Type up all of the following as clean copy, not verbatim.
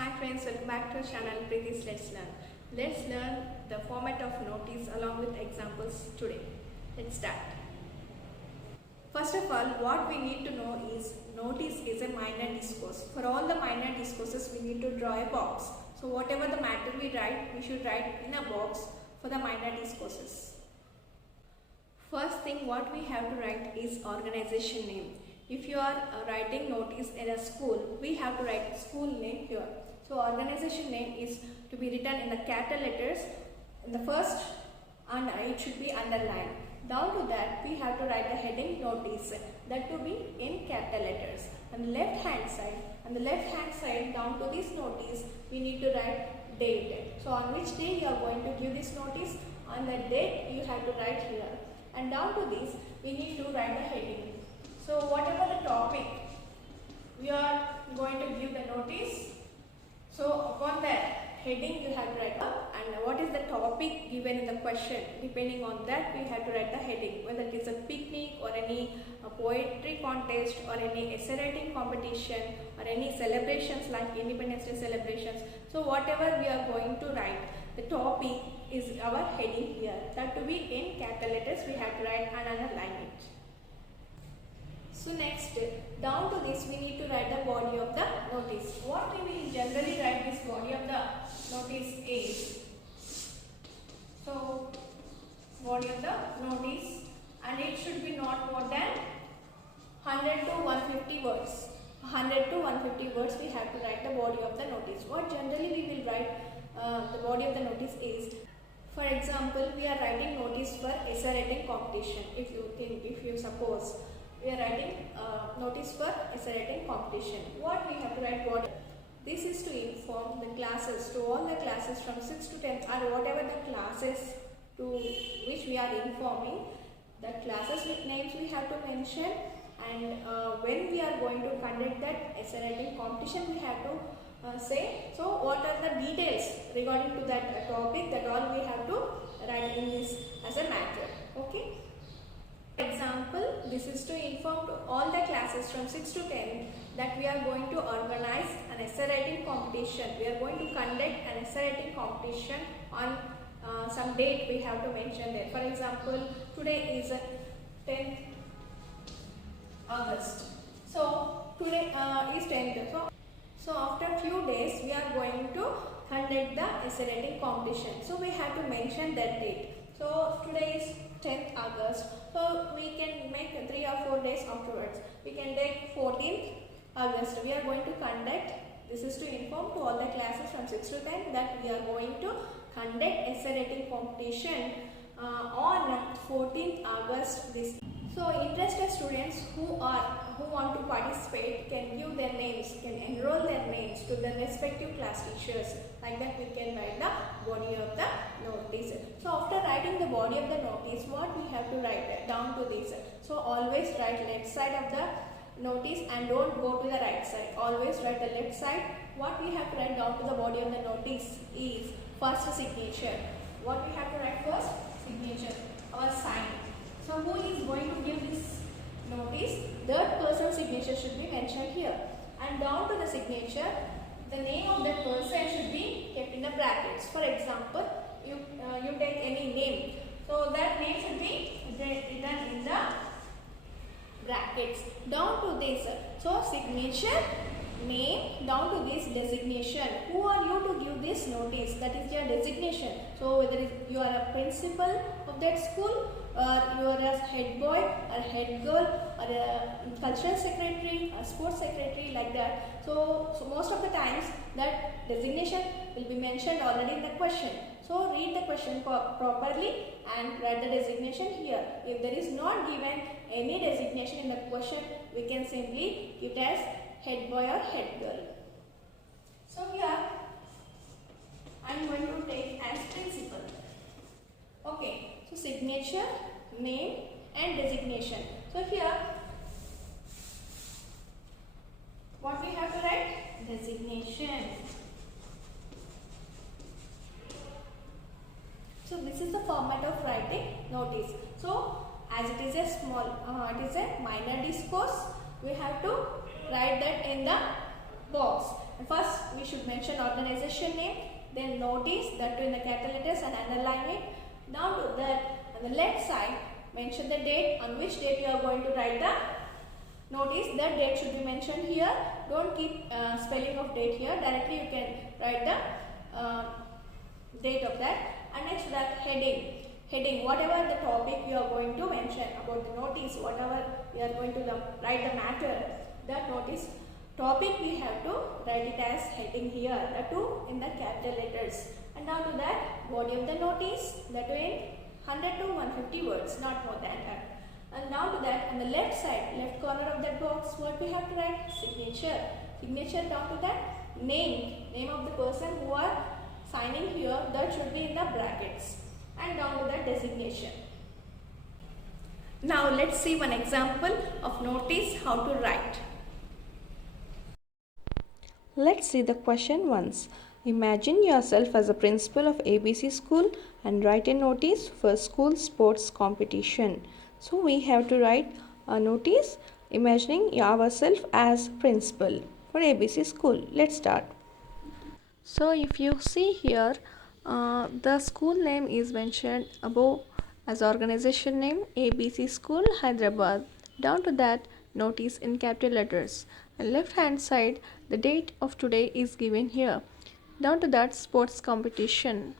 Hi friends, welcome back to our channel Preeti's Let's Learn. Let's learn the format of notice along with examples today. Let's start. First of all, what we need to know is notice is a minor discourse. For all the minor discourses, we need to draw a box. So whatever the matter we write, we should write in a box for the minor discourses. First thing what we have to write is organization name. If you are writing notice in a school, we have to write school name here. So organization name is to be written in the capital letters in the first and it should be underlined. Down to that we have to write the heading notice, that to be in capital letters. On the left hand side down to this notice we need to write date. So on which day you are going to give this notice, on the date you have to write here. And down to this we need to write the heading. So whatever the topic we are going to give the notice, so upon that heading you have to write up, and what is the topic given in the question, depending on that we have to write the heading, whether it is a picnic or any poetry contest or any essay writing competition or any celebrations like Independence Day celebrations. So whatever we are going to write, the topic is our heading here. That to be in capital letters we have to write and underline it. So next, down to this we need to write the body of the notice. What we will generally write this body of the notice is, so body of the notice, and it should be not more than 100 to 150 words. 100 to 150 words we have to write the body of the notice. What generally we will write the body of the notice is, for example, we are writing notice for essay writing competition. If you suppose we are writing notice for essay writing competition, what we have to write body. This is to inform the classes, to all the classes from 6 to 10 or whatever the classes to which we are informing. The classes with names we have to mention, and when we are going to conduct that essay writing competition we have to say. So what are the details regarding to that topic, that all we have to write in this as a matter. Okay. For example, this is to inform to all the classes from 6 to 10 that we are going to organize an essay writing competition. We are going to conduct an essay writing competition on some date we have to mention there. For example, today is 10th August. So today is 10th. So after a few days we are going to conduct the essay writing competition. So we have to mention that date. So today is 10th August. So we can make 3 or 4 days afterwards. We can take 14th August. We are going to conduct. This is to inform to all the classes from 6 to 10 that we are going to conduct essay writing competition on 14th August this year. So interested students who want to participate can give their names, can enroll their names to their respective class teachers. Like that we can write the body of the notice. So after writing the body of the notice, what we have to write down to this. So always write left side of the notice and don't go to the right side. Always write the left side. What we have to write down to the body of the notice is first signature. What we have to write first? Signature, our sign. So who is going to give this notice? That person's signature should be mentioned here. And down to the signature, the name of that person should be kept in the brackets. For example, you take any name. So that name should be written in the brackets. Down to this, so signature, name, down to this designation. Who are you to give this notice? That is your designation. So whether you are a principal of that school, or you are a head boy or head girl or a cultural secretary or sports secretary, like that. So most of the times that designation will be mentioned already in the question. So read the question properly and write the designation here. If there is not given any designation in the question, we can simply give it as head boy or head girl. So here I am going to take as principal. Okay, so signature, name and designation. So here what we have to write? Designation. So this is the format of writing notice. So as it is a minor discourse, we have to write that in the box. First, we should mention organization name, then notice, that too in the capital letters, and underline it. Down to that, on the left side, mention the date, on which date you are going to write the notice. That date should be mentioned here. Don't keep spelling of date here. Directly you can write the date of that. And next to that, heading. Heading, whatever the topic you are going to mention about the notice, whatever you are going to write the matter, that notice topic we have to write it as heading here, that too in the capital letters. And down to that, body of the notice, that too in 100 to 150 words, not more than that. And down to that, on the left side, left corner of that box, what we have to write? Signature. Signature. Down to that, name of the person who are signing here, that should be in the brackets. And down to that, designation. Now let's see one example of notice how to write. Let's see the question once. Imagine yourself as a principal of ABC school and write a notice for school sports competition. So we have to write a notice imagining ourselves as principal for ABC school. Let's start. So if you see here, the school name is mentioned above as organization name ABC School Hyderabad. Down to that, notice in capital letters. And left hand side, the date of today is given here. Down to that, sports competition.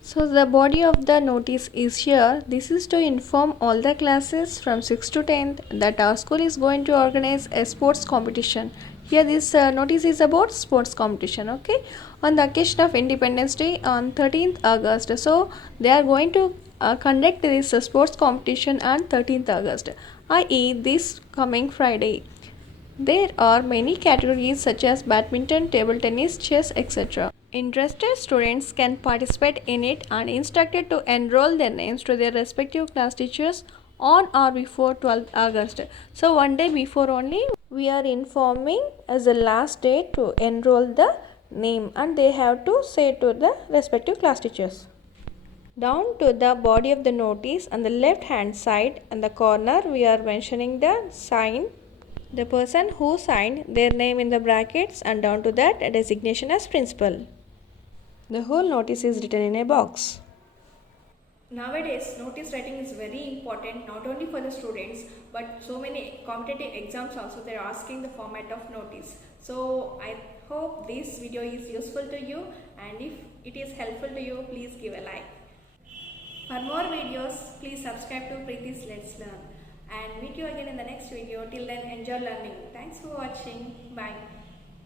So the body of the notice is here. This is to inform all the classes from 6th to 10th that our school is going to organize a sports competition. Here this notice is about sports competition, okay, on the occasion of Independence Day on 13th August. So they are going to conduct this sports competition on 13th August, i.e. this coming Friday. There are many categories such as badminton, table tennis, chess, etc. Interested students can participate in it and instructed to enroll their names to their respective class teachers on or before 12th August. So one day before only we are informing as the last day to enroll the name, and they have to say to the respective class teachers. Down to the body of the notice on the left hand side and the corner we are mentioning the sign, the person who signed their name in the brackets, and down to that a designation as principal. The whole notice is written in a box. Nowadays, notice writing is very important, not only for the students, but so many competitive exams also they are asking the format of notice. So I hope this video is useful to you, and if it is helpful to you, please give a like. For more videos, please subscribe to Preethi's Let's Learn, and meet you again in the next video. Till then, enjoy learning. Thanks for watching. Bye.